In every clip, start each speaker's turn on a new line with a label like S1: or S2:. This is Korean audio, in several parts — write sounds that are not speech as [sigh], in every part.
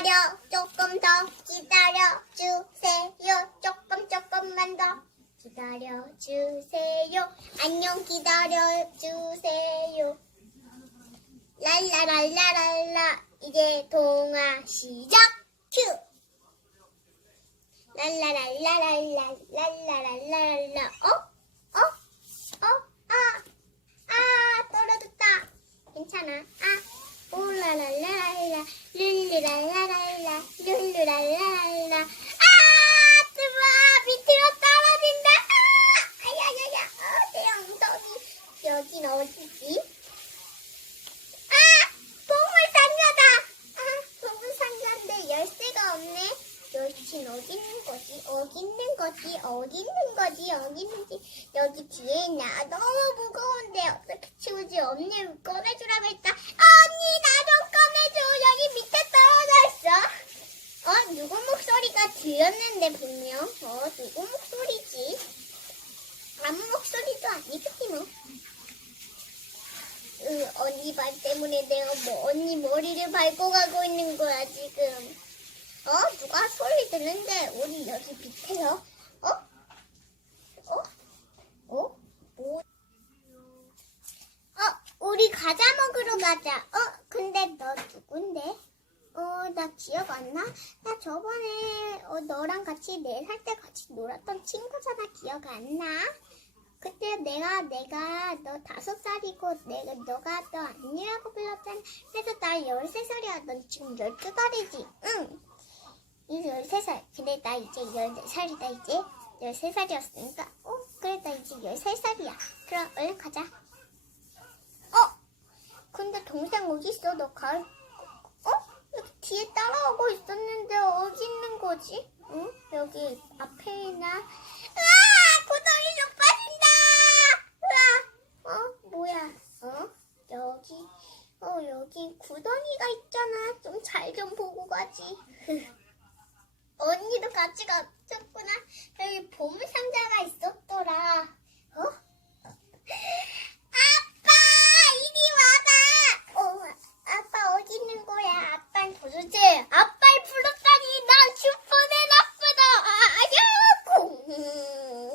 S1: 기다려. 조금 더 기다려 주세요. 조금 조금만 더 기다려 주세요. 안녕 기다려 주세요.
S2: 랄라랄라랄라.
S1: 이제 동화 시작. 큐. 랄라랄라랄라. 랄라랄라랄라. 어? 어? 어? 아! 아 떨어졌다. 괜찮아. 아 오라랄라랄라 룰루랄라랄라 룰루랄라랄라. 아 뜨마 밑으로 떨어진다. 아 아야야야. 어, 내 엉덩이. 여긴 어디지? 아 보물 상자다. 아 보물 상자인데 열쇠가 없네. 여긴 있는 어디 있는 거지? 어디 있는 거지? 어디 있는지 여기 뒤에 있나? 너무 무거운데 어떻게 치우지? 언니 꺼내주라고 했다. 언니 나 좀 꺼내줘. 여기 밑에 떨어져 있어. 어 누구 목소리가 들렸는데 분명. 어 누구 목소리지? 아무 목소리도 아니겠지 뭐. 으, 언니 발 때문에 내가 뭐 언니 머리를 밟고 가고 있는 거야 지금. 어? 누가 소리 듣는데 우리 여기 밑에요? 어? 어? 어? 뭐? 어, 우리 과자 먹으러 가자. 어, 근데 너 누군데? 어, 나 기억 안 나? 나 저번에 어, 너랑 같이 네 살 때 같이 놀았던 친구잖아. 기억 안 나? 그때 내가 내가 너 다섯 살이고 내가 너가 너 언니라고 불렀잖아. 그래서 나 열세 살이야. 넌 지금 열두 살이지? 응. 이 13살. 근데 나 이제 14살이다, 이제. 13살이었으니까. 어, 그래, 나 이제 13살이야. 그럼 얼른 가자. 어? 근데 동생 어딨어? 너 가을, 어? 여기 뒤에 따라오고 있었는데 어디 있는 거지? 응? 여기 앞에 있나? 으아! 구덩이 좀 빠진다! 으아! 어? 뭐야? 어? 여기, 어, 여기 구덩이가 있잖아. 좀 잘좀 보고 가지. [laughs] 언니도 같이 갔었구나. 여기 보물 상자가 있었더라. 어? 아빠, 이리 와봐. 어, 아빠 어디 있는 거야? 아빠는 도대체 아빠를 불렀다니 난 슈퍼맨 아빠다. 아야, 공,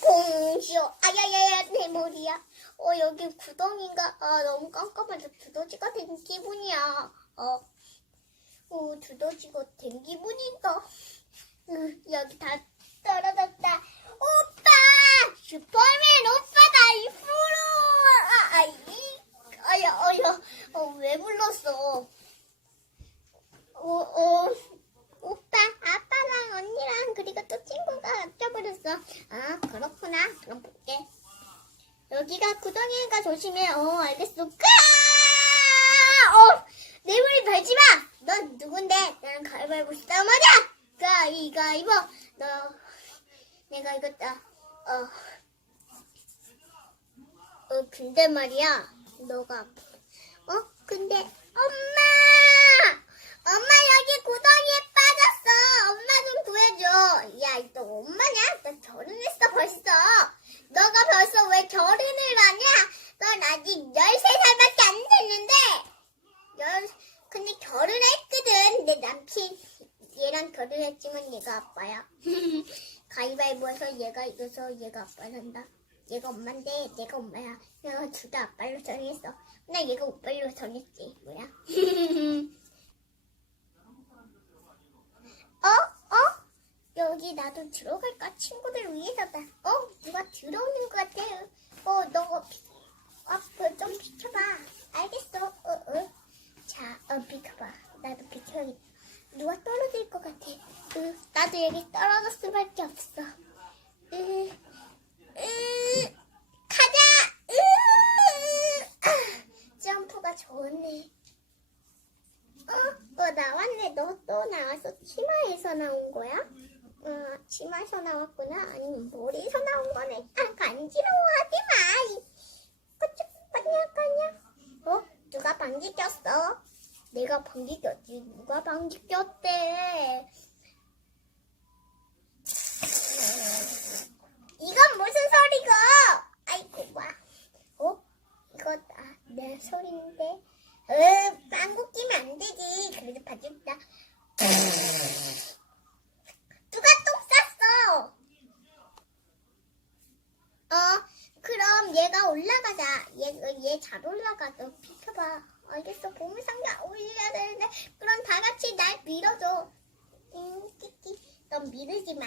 S1: 공쇼. 아야야야, 내 머리야. 어, 여기 구덩인가? 아, 너무 깜깜해서 두더지가 된 기분이야. 어, 어, 두더지가 된 기분이다. 으, 여기 다 떨어졌다. 오빠! 슈퍼맨 오빠다, 이 프로! 아, 아 이, 아야, 아야, 어, 왜 불렀어? 어, 어, 오빠, 아빠랑 언니랑 그리고 또 친구가 껴버렸어. 아, 그렇구나. 그럼 볼게. 여기가 구덩이니까 조심해. 어, 알겠어. 까! 어, 내 머리 밟지 마! 넌 누군데? 나는 가위바위보 싸움하자! 가위가위보! 너, 내가 이겼다. 어, 어, 근데 말이야. 너가, 어? 근데, 엄마! 엄마 여기 구덩이에 빠졌어! 엄마 좀 구해줘! 야, 너 엄마냐? 나 결혼했어 벌써! 너가 벌써 왜 결혼을 하냐? 넌 아직 13살밖에 안 됐는데! 열, 근데 결혼했거든. 내 남친, 얘랑 결혼했지만 얘가 아빠야. 가위바위보에서 얘가 아빠란다. 얘가 엄마인데 내가 엄마야. 내가 둘다 아빠로 정했어. 나 얘가 오빠로 정했지. 뭐야? [laughs] 어? 어? 여기 나도 들어갈까? 친구들 위해서다. 어? 누가 들어오는 것 같아. 어, 너 비, 앞을 좀 비켜봐. 알겠어. 어, 어. 자, 어, 비켜봐. 나도 비켜야겠다. 누가 떨어질 것 같아. 으, 나도 여기 떨어질 수밖에 없어. 좋네. 어, 너 나왔네. 너 또 나와서 치마에서 나온 거야? 어, 치마에서 나왔구나. 아니면 머리에서 나온 거네. 아, 간지러워 하지 마. 이 꼬쭉 빠냐, 빠냐. 어? 누가 방귀 꼈어? 내가 방귀 꼈지. 누가 방귀 꼈대? 이건 무슨 소리고? 아이고, 와. 어? 이거 나, 내 소리인데. 으, 방귀 끼면 안 되지. 그래도 봐준다. 누가 똥 쌌어? 어, 그럼 얘가 올라가자. 얘, 얘 잘 올라가. 너 비켜봐. 알겠어. 보물상자 올려야 되는데, 그럼 다 같이 날 밀어줘. 응, 끼끼. 넌 미르지 마.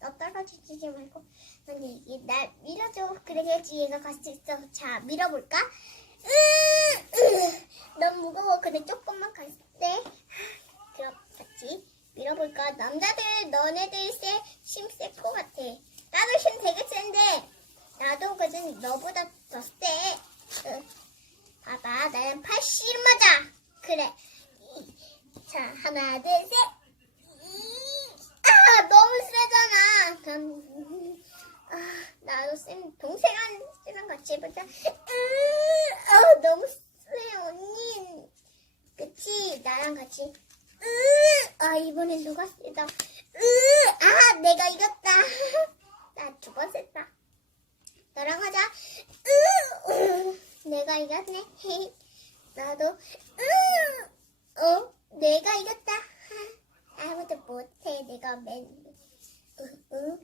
S1: 너 떨어지지 말고. 넌 얘, 날 밀어줘. 그래야지 얘가 갈수 있어. 자, 밀어볼까? 넌 무거워. 근데 조금만 갈 때. 그럼 같이 밀어볼까? 남자들, 너네들 세, 힘셀 것 같아. 나도 힘 되게 센데, 나도 그전 너보다 더 세. 으. 봐봐, 나는 80 맞아. 그래. 이. 자, 하나, 둘, 셋. 이. 아, 너무 세잖아. 그럼, 아, 나도 쌤, 동생한테랑 같이 해보자. 으, 아, 너무 세, 언니. 그치? 나랑 같이. 으, 아, 이번엔 누가 세다. 으, 아, 내가 이겼다. [laughs] 나 두 번 셌다. 너랑 하자. 으, 으, 내가 이겼네. [laughs] 나도, 으, 어, 내가 이겼다. 아무도 못해. 내가 맨, 으, 으,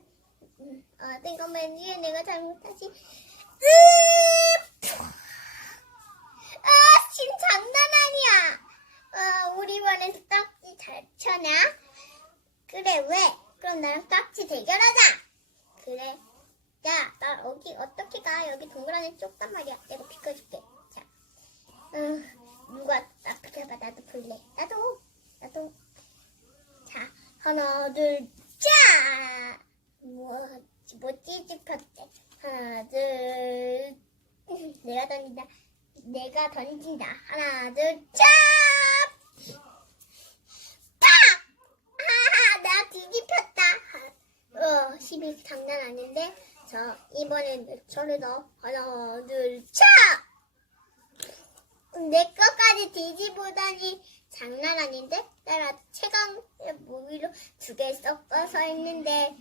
S1: 으. 아, 내가 맨 위에 내가 잘못하지. 으, 아, 지금 장난 아니야. 아, 우리 반에서 딱지 잘 쳐냐? 그래, 왜? 그럼 나랑 딱지 대결하자. 그래. 야, 나 여기 어떻게 가? 여기 동굴 안에 좁단 말이야. 내가 비켜줄게. 자, 음, 누가 나 비켜봐. 나도 볼래. 나도, 나도. 자, 하나, 둘, 짜! 뭐, 뭐 찌집혔대. 하나, 둘, 내가 던진다. 내가 던진다. 하나, 둘, 짜! 팍! 하하, 나 뒤집혔다. 어, 힘이 장난 아닌데. 자, 이번엔 몇 차례 더. 하나, 둘, 차! 내 것까지 뒤집어다니 장난 아닌데? 따라 최강 무기로 두 개 섞어서 했는데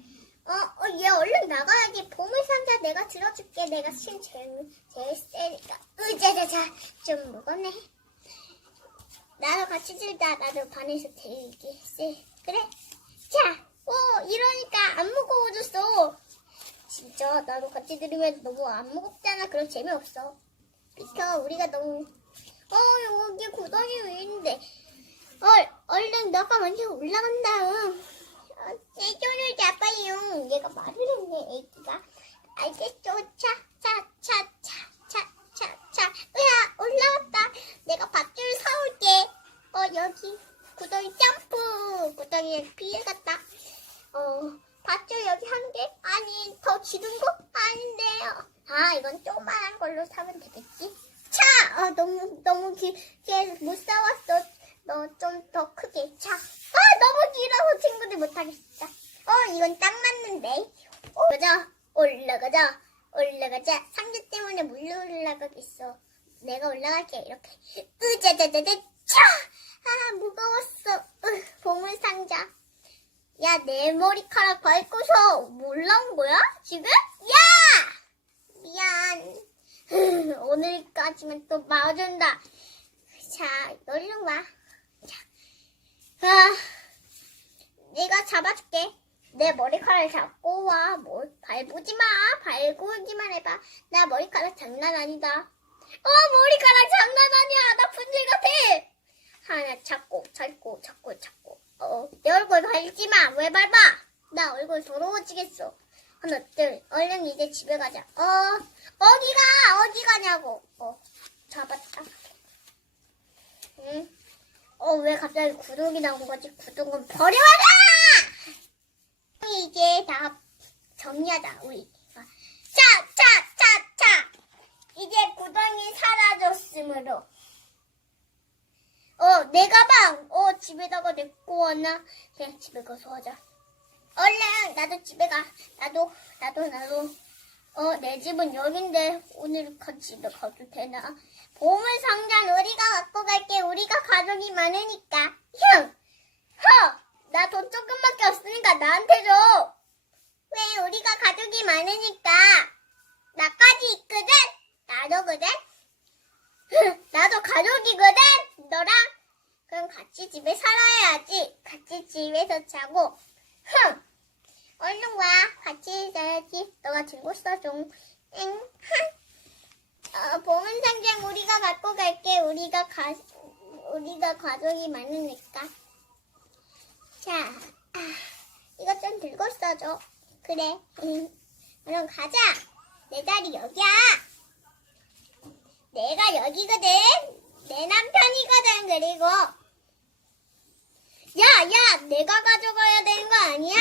S1: 어, 어, 얘 얼른 나가야지. 보물상자 내가 들어줄게. 내가 신 제일, 제일 세니까. 으자자자. 좀 무겁네. 나도 같이 들자. 나도 반에서 되게 세. 그래? 자, 오, 이러니까 안 무거워졌어. 진짜, 나도 같이 들으면 너무 안 무겁잖아. 그럼 재미없어. 비켜, 우리가 너무. 어, 여기 구덩이 왜 있는데. 얼, 얼른 너가 먼저 올라간 다음. 어, 제 손을 잡아요. 얘가 말을 했네, 애기가. 알겠죠? 차, 차, 차, 차, 차, 차, 차. 으야, 올라왔다. 내가 밧줄 사올게. 어, 여기. 구덩이 점프. 구덩이에 피해갔다. 어, 밧줄 여기 한 개? 아니, 더 기른 거? 아닌데요. 아, 이건 조그만한 걸로 사면 되겠지? 차! 어, 너무, 너무 길게 못 싸웠어. 너 좀 더 크게. 차. 아, 너무 길어서 친구들 못하겠다. 어, 이건 딱 맞는데. 올라가자. 올라가자. 올라가자. 상자 때문에 못 올라가겠어. 내가 올라갈게. 이렇게. 으자자자자. 차! 아, 무거웠어. 으, 보물 상자. 야, 내 머리카락 밟고서 뭐 올라온 거야? 지금? 야! 미안. [laughs] 오늘까지만 또 봐준다. 자, 얼른 와. 자, 아, 내가 잡아줄게. 내 머리카락 잡고 와. 뭐, 밟지 마. 밟고기만 해봐. 나 머리카락 장난 아니다. 어, 머리카락 장난 아니야. 나 분질 같아. 하나 잡고, 잡고, 잡고, 잡고. 어, 내 얼굴 밟지 마. 왜 밟아? 나 얼굴 더러워지겠어. 하나, 둘, 얼른 이제 집에 가자. 어, 어디가? 어디 가냐고. 어, 잡았다. 응? 어, 왜 갑자기 구독이 나온 거지? 구독은 버려라! 이제 다 정리하자, 우리. 자, 자! 이제 구덩이 사라졌으므로. 어, 내 가방! 어, 집에다가 내고 왔나? 그냥 집에 가서 하자. 얼른, 나도 집에 가. 나도, 나도, 나도. 어, 내 집은 여긴데, 오늘 같이 집에 가도 되나? 보물 상자는 우리가 갖고 갈게. 우리가 가족이 많으니까. 형! 허! 나 돈 조금밖에 없으니까 나한테 줘! 왜? 우리가 가족이 많으니까. 나까지 있거든? 나도거든? [laughs] 나도 가족이거든? 너랑? 그럼 같이 집에 살아야지. 같이 집에서 자고. 흥! 얼른 와. 같이 자야지. 너가 들고 있어줘. 응, 흥. 어, 보문상장 우리가 갖고 갈게. 우리가 가, 우리가 가족이 많으니까. 자, 아, 이것 좀 들고 있어줘. 그래. 응. 그럼 가자. 내 자리 여기야. 내가 여기거든. 내 남편이거든. 그리고 야, 야, 내가 가져가야 되는 거 아니야?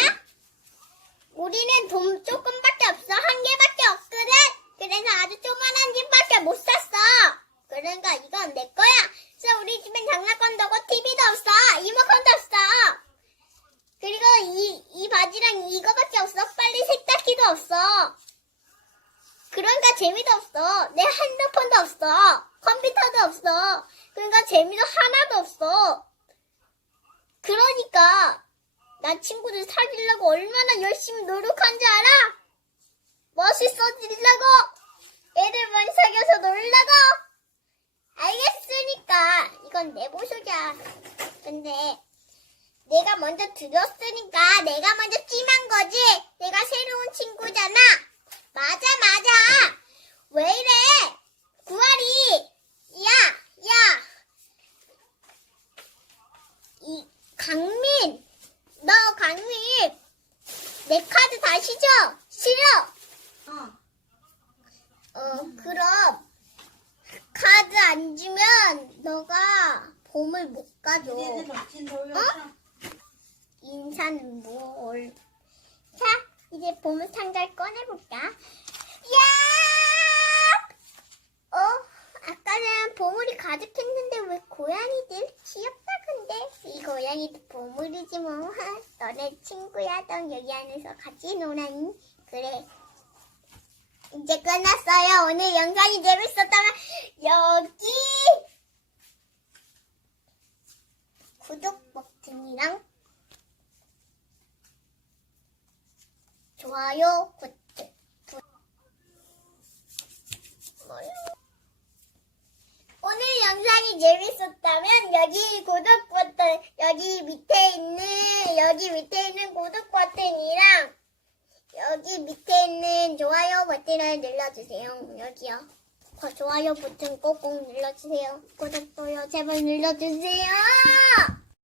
S1: 우리는 돈 조금밖에 없어. 한 개밖에 없거든. 그래서 아주 조그만한 집밖에 못 샀어. 그러니까 이건 내 거야. 그래서 우리 집엔 장난감도 없고 TV도 없어. 리모컨도 없어. 그리고 이, 이 바지랑 이거밖에 없어. 빨리 세탁기도 없어. 재미도 없어. 내 핸드폰도 없어. 컴퓨터도 없어. 그러니까 재미도 하나도 없어. 그러니까 나 친구들 사귀려고 얼마나 열심히 노력한 줄 알아? 멋있어지려고 애들 많이 사귀어서 놀라고 알겠으니까 이건 내 모습이야. 근데 내가 먼저 들었으니까 내가 먼저 찜한 거지. 내가 새로운 친구잖아. 맞아 맞아. 왜 이래? 구아리. 야 야. 이 강민. 너 강민. 내 카드 다시 줘. 싫어. 어. 어 그럼 카드 안 주면 너가 봄을 못 가져. 얘들 박진 돌렸어. 인사는 뭘? 자, 이제 보물 상자를 꺼내볼까? 야! 어, 아까 는 보물이 가득했는데 왜 고양이들? 귀엽다, 근데. 이 고양이도 보물이지 뭐. [laughs] 너네 친구야, 넌 여기 안에서 같이 놀아니? 그래. 이제 끝났어요. 오늘 영상이 재밌었다면 여기 구독 버튼이랑 좋아요, 구독, 구... 뭐요? 오늘 영상이 재밌었다면 여기 구독 버튼, 여기 밑에 있는, 여기 밑에 있는 구독 버튼이랑 여기 밑에 있는 좋아요 버튼을 눌러주세요. 여기요. 그 좋아요 버튼 꼭꼭 눌러주세요. 구독도요. 제발 눌러주세요.